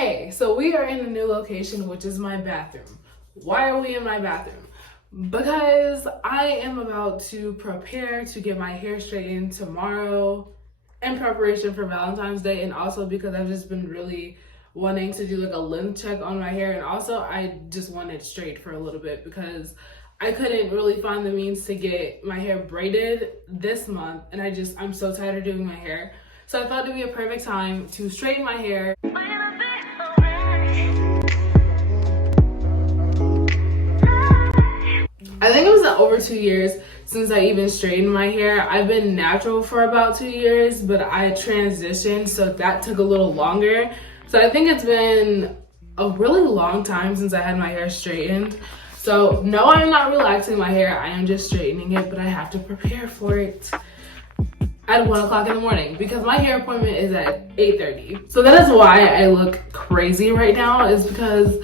Okay, so we are in a new location, which is my bathroom. Why are we in my bathroom? Because I am about to prepare to get my hair straightened tomorrow in preparation for Valentine's Day, and also because I've just been really wanting to do like a length check on my hair, and also I just want it straight for a little bit because I couldn't really find the means to get my hair braided this month, and I'm so tired of doing my hair. So I thought it'd be a perfect time to straighten my hair. I think it was over 2 years since I even straightened my hair. I've been natural for about 2 years, but I transitioned, so that took a little longer. So I think it's been a really long time since I had my hair straightened. So no, I'm not relaxing my hair. I am just straightening it, but I have to prepare for it at 1 o'clock in the morning because my hair appointment is at 8:30. So that is why I look crazy right now, is because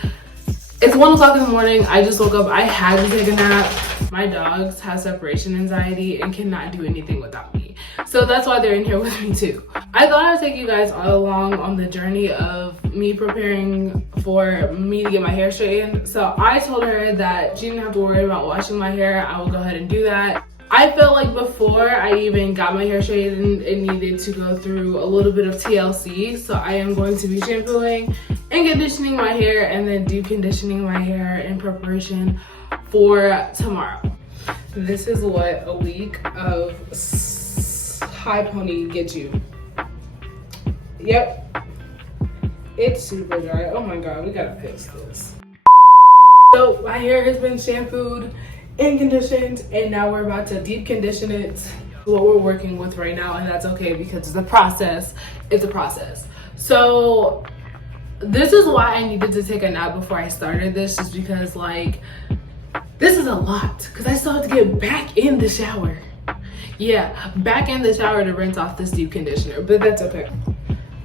it's 1 o'clock in the morning. I just woke up. I had to take a nap. My dogs have separation anxiety and cannot do anything without me. So that's why they're in here with me too. I thought I'd take you guys all along on the journey of me preparing for me to get my hair straightened. So I told her that she didn't have to worry about washing my hair. I will go ahead and do that. I felt like before I even got my hair straightened, it needed to go through a little bit of TLC. So I am going to be shampooing and conditioning my hair and then deep conditioning my hair in preparation for tomorrow. This is what a week of high pony gets you. Yep, it's super dry. Oh my god, we gotta fix this. So my hair has been shampooed and conditioned, and now we're about to deep condition it. What we're working with right now, and that's okay because it's a process. It's a process. So this is why I needed to take a nap before I started this, just because like this is a lot, because I still have to get back in the shower. Yeah, back in the shower to rinse off this deep conditioner, but that's okay.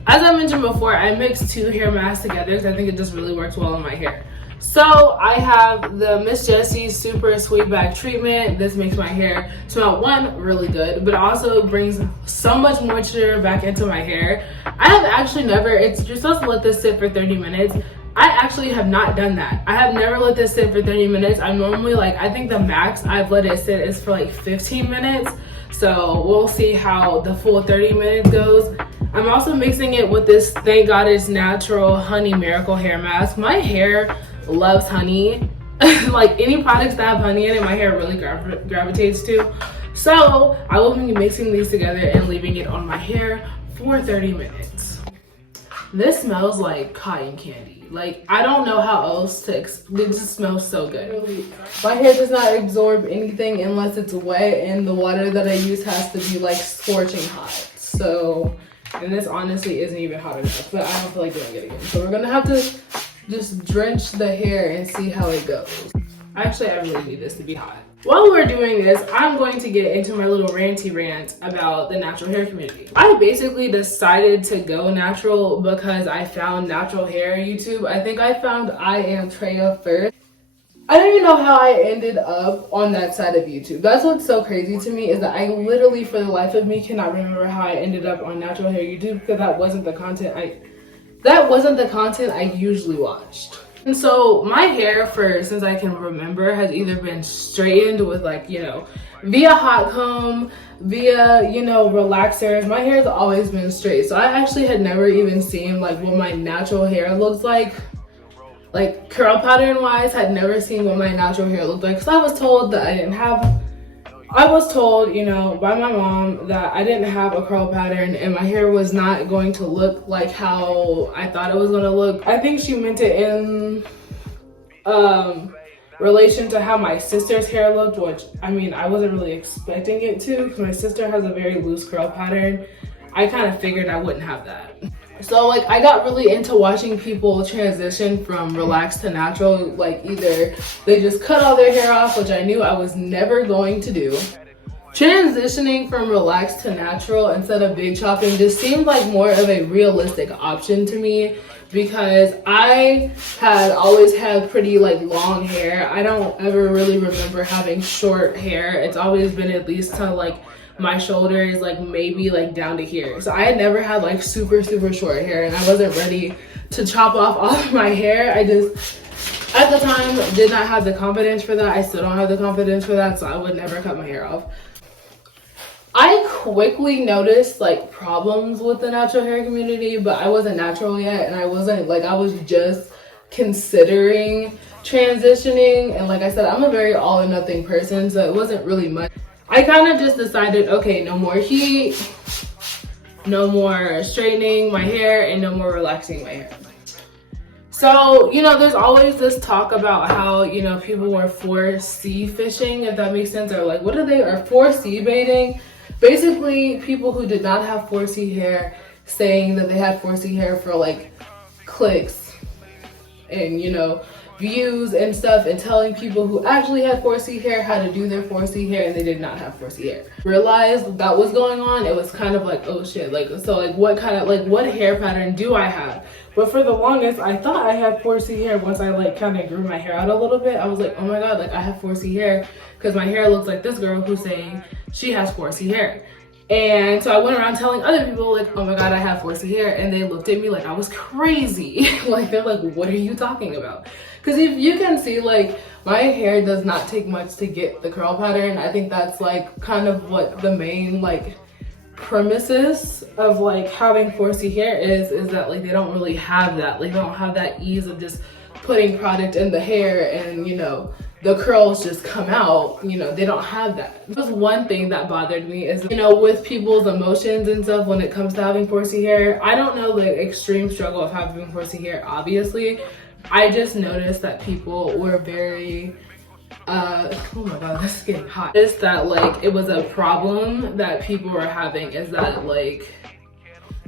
As I mentioned before, I mixed 2 hair masks together because I think it just really works well on my hair. So I have the Miss Jessie's Super Sweet Back Treatment. This makes my hair smell, one, really good, but also brings so much moisture back into my hair. I have actually never, you're supposed to let this sit for 30 minutes. I actually have not done that. I have never let this sit for 30 minutes. I'm normally like, I think the max I've let it sit is for like 15 minutes. So we'll see how the full 30 minutes goes. I'm also mixing it with this Thank God It's Natural Honey Miracle Hair Mask. My hair loves honey. Like any products that have honey in it, my hair really gravitates to. So I will be mixing these together and leaving it on my hair for 30 minutes. This smells like cotton candy. Like, I don't know how else to explain. It just smells so good. My hair does not absorb anything unless it's wet, and the water that I use has to be like scorching hot. So, and this honestly isn't even hot enough, but I don't feel like doing it again. So we're gonna have to just drench the hair and see how it goes. Actually, I really need this to be hot. While we're doing this, I'm going to get into my little ranty rant about the natural hair community. I basically decided to go natural because I found natural hair YouTube. I think I found I Am Treya first. I don't even know how I ended up on that side of YouTube. That's what's so crazy to me, is that I literally, for the life of me, cannot remember how I ended up on natural hair YouTube, because that wasn't the content I usually watched. And so my hair, since I can remember, has either been straightened with like, via hot comb, via, relaxers. My hair has always been straight. So I actually had never even seen like what my natural hair looks like curl pattern wise, had never seen what my natural hair looked like. So I was told that I was told, by my mom that I didn't have a curl pattern and my hair was not going to look like how I thought it was going to look. I think she meant it in relation to how my sister's hair looked, which, I wasn't really expecting it to, because my sister has a very loose curl pattern. I kind of figured I wouldn't have that. So I got really into watching people transition from relaxed to natural. Like, either they just cut all their hair off, which I knew I was never going to do. Transitioning from relaxed to natural instead of big chopping just seemed like more of a realistic option to me, because I had always had pretty long hair. I don't ever really remember having short hair. It's always been at least to my shoulders, maybe down to here. So I had never had super short hair, and I wasn't ready to chop off all of my hair. I just, at the time, did not have the confidence for that. I still don't have the confidence for that, so I would never cut my hair off. I quickly noticed like problems with the natural hair community, but I wasn't natural yet, and I wasn't like, I was just considering transitioning. And like I said, I'm a very all or nothing person, so it wasn't really much. I kind of just decided, okay, no more heat, no more straightening my hair, and no more relaxing my hair. So, you know, there's always this talk about how, you know, people were 4C fishing, if that makes sense, or like, what are they, or 4C baiting? Basically, people who did not have 4C hair saying that they had 4C hair for like clicks and, you know, views and stuff, and telling people who actually had 4C hair how to do their 4C hair, and they did not have 4C hair. Realized that was going on. It was kind of like, oh shit, like, so like what kind of, like, what hair pattern do I have? But for the longest, I thought I had 4C hair. Once I like kind of grew my hair out a little bit, I was like, oh my god, like I have 4C hair, because my hair looks like this girl who's saying she has 4C hair. And so I went around telling other people like, oh my god, I have 4C hair, and they looked at me like I was crazy. Like, they're like, what are you talking about? Because if you can see, like, my hair does not take much to get the curl pattern. I think that's like kind of what the main like premises of like having 4C hair is that like they don't really have that. Like, they don't have that ease of just putting product in the hair and, you know, the curls just come out. You know, they don't have that. Just one thing that bothered me is, you know, with people's emotions and stuff when it comes to having 4C hair. I don't know the extreme struggle of having 4C hair, obviously. I just noticed that people were very, oh my god, this is getting hot. Is that like, it was a problem that people were having, is that like,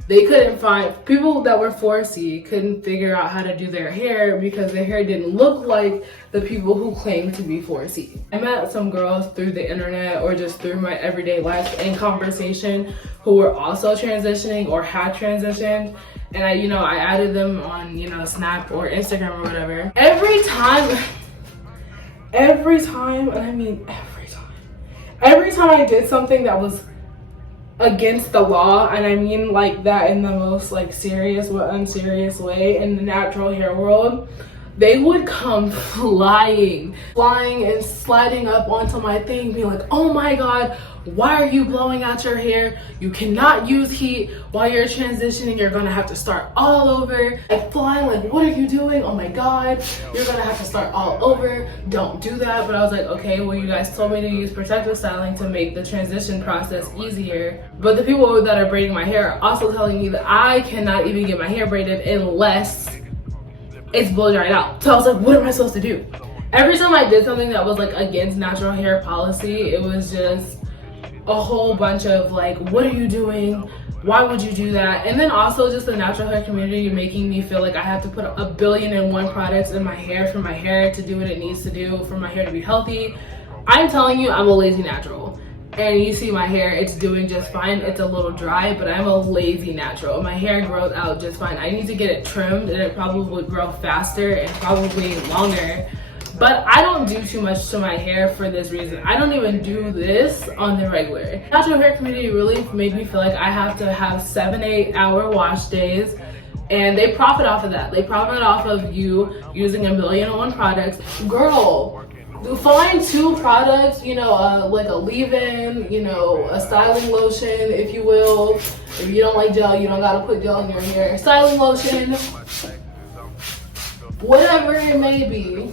they couldn't find, people that were 4C couldn't figure out how to do their hair because their hair didn't look like the people who claimed to be 4C. I met some girls through the internet or just through my everyday life and conversation who were also transitioning or had transitioned. And I, you know, I added them on, you know, Snap or Instagram or whatever. Every time, and I mean every time I did something that was against the law, and I mean like that in the most like serious but unserious way in the natural hair world, they would come flying and sliding up onto my thing, being like, oh my god, why are you blowing out your hair? You cannot use heat while you're transitioning. You're gonna have to start all over. Like, flying, like, what are you doing? Oh my god, you're gonna have to start all over. Don't do that. But I was like, okay, well, you guys told me to use protective styling to make the transition process easier. But the people that are braiding my hair are also telling me that I cannot even get my hair braided unless it's blow dried out. So I was like, what am I supposed to do? Every time I did something that was like against natural hair policy, it was just a whole bunch of like, what are you doing? Why would you do that? And then also just the natural hair community making me feel like I have to put 1,000,000,001 products in my hair for my hair to do what it needs to do for my hair to be healthy. I'm telling you, I'm a lazy natural. And you see my hair, it's doing just fine. It's a little dry, but I'm a lazy natural. My hair grows out just fine. I need to get it trimmed, and it probably would grow faster and probably longer. But I don't do too much to my hair for this reason. I don't even do this on the regular. Natural hair community really made me feel like I have to have 7-8 hour wash days, and they profit off of that. They profit off of you using 1,000,001 products. Girl, find 2 products, you know, like a leave-in, you know, a styling lotion, if you will. If you don't like gel, you don't gotta put gel in your hair. Styling lotion, whatever it may be,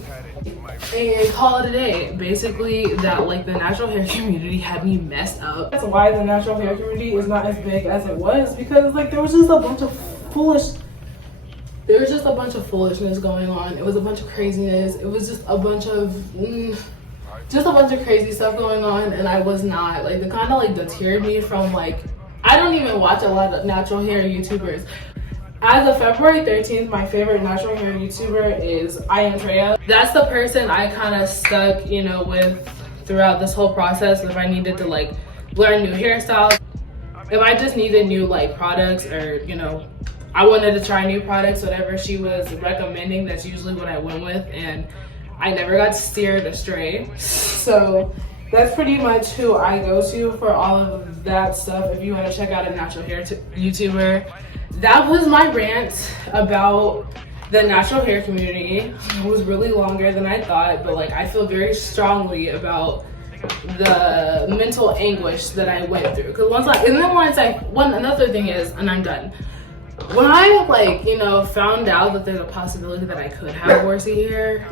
and call it a day. Basically, that like the natural hair community had me messed up. That's why the natural hair community is not as big as it was, because like there was just a bunch of foolishness going on. It was a bunch of craziness. It was just a bunch of crazy stuff going on, and I was not like, the kind of like deterred me from like, I don't even watch a lot of natural hair YouTubers. As of February 13th, my favorite natural hair YouTuber is Andrea. That's the person I kind of stuck, you know, with throughout this whole process. If I needed to like learn new hairstyles, if I just needed new like products, or, you know, I wanted to try new products, whatever she was recommending, that's usually what I went with, and I never got steered astray. So that's pretty much who I go to for all of that stuff. If you want to check out a natural hair YouTuber, that was my rant about the natural hair community. It was really longer than I thought, but like I feel very strongly about the mental anguish that I went through. Because another thing is, and I'm done. When I found out that there's a possibility that I could have 4C hair,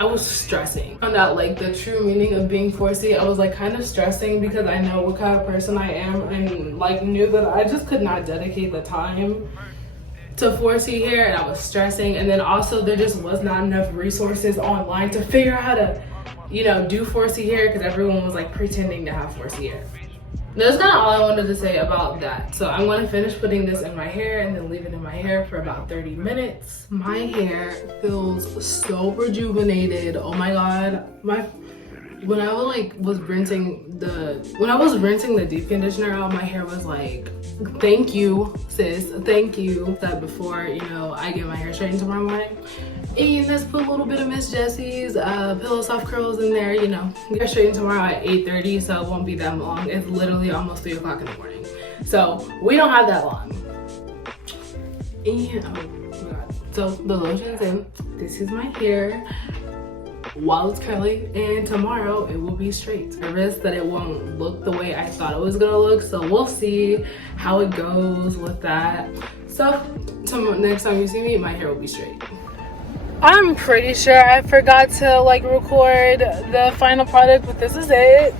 I was stressing. Found out like the true meaning of being 4C. I was like kind of stressing because I know what kind of person I am, and like knew that I just could not dedicate the time to 4C hair, and I was stressing. And then also there just was not enough resources online to figure out how to do 4C hair, because everyone was like pretending to have 4C hair. That's kind of all I wanted to say about that. So I'm going to finish putting this in my hair and then leave it in my hair for about 30 minutes. My hair feels so rejuvenated. Oh my god. When I was rinsing the deep conditioner out, my hair was like, thank you, sis, thank you. That before, I get my hair straightened tomorrow morning. And let's put a little bit of Miss Jessie's Pillow Soft Curls in there, Get straightened tomorrow at 8:30, so it won't be that long. It's literally almost 3 o'clock in the morning. So we don't have that long. And, oh my god. So the lotion's in. This is my hair while it's curly, and tomorrow it will be straight. I'm nervous that it won't look the way I thought it was gonna look, so we'll see how it goes with that. So next time you see me, my hair will be straight. I'm pretty sure I forgot to record the final product, but this is it.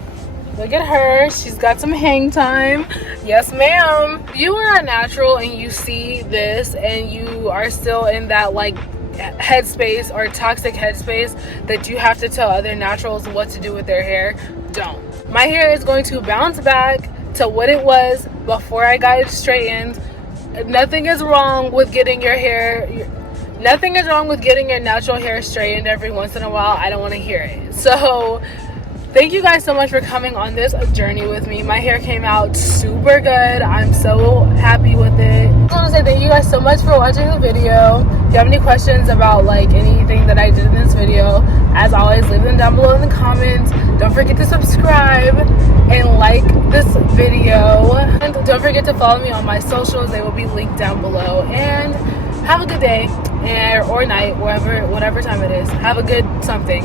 Look at her, she's got some hang time. Yes ma'am. If you are a natural and you see this and you are still in that headspace or toxic headspace that you have to tell other naturals what to do with their hair, don't. My hair is going to bounce back to what it was before I got it straightened. Nothing is wrong with getting your natural hair straightened every once in a while. I don't want to hear it. So thank you guys so much for coming on this journey with me. My hair came out super good. I'm so happy with it. I just want to say thank you guys so much for watching the video. If you have any questions about anything that I did in this video, as always, leave them down below in the comments. Don't forget to subscribe and like this video. And don't forget to follow me on my socials. They will be linked down below. And have a good day or night, whatever time it is. Have a good something.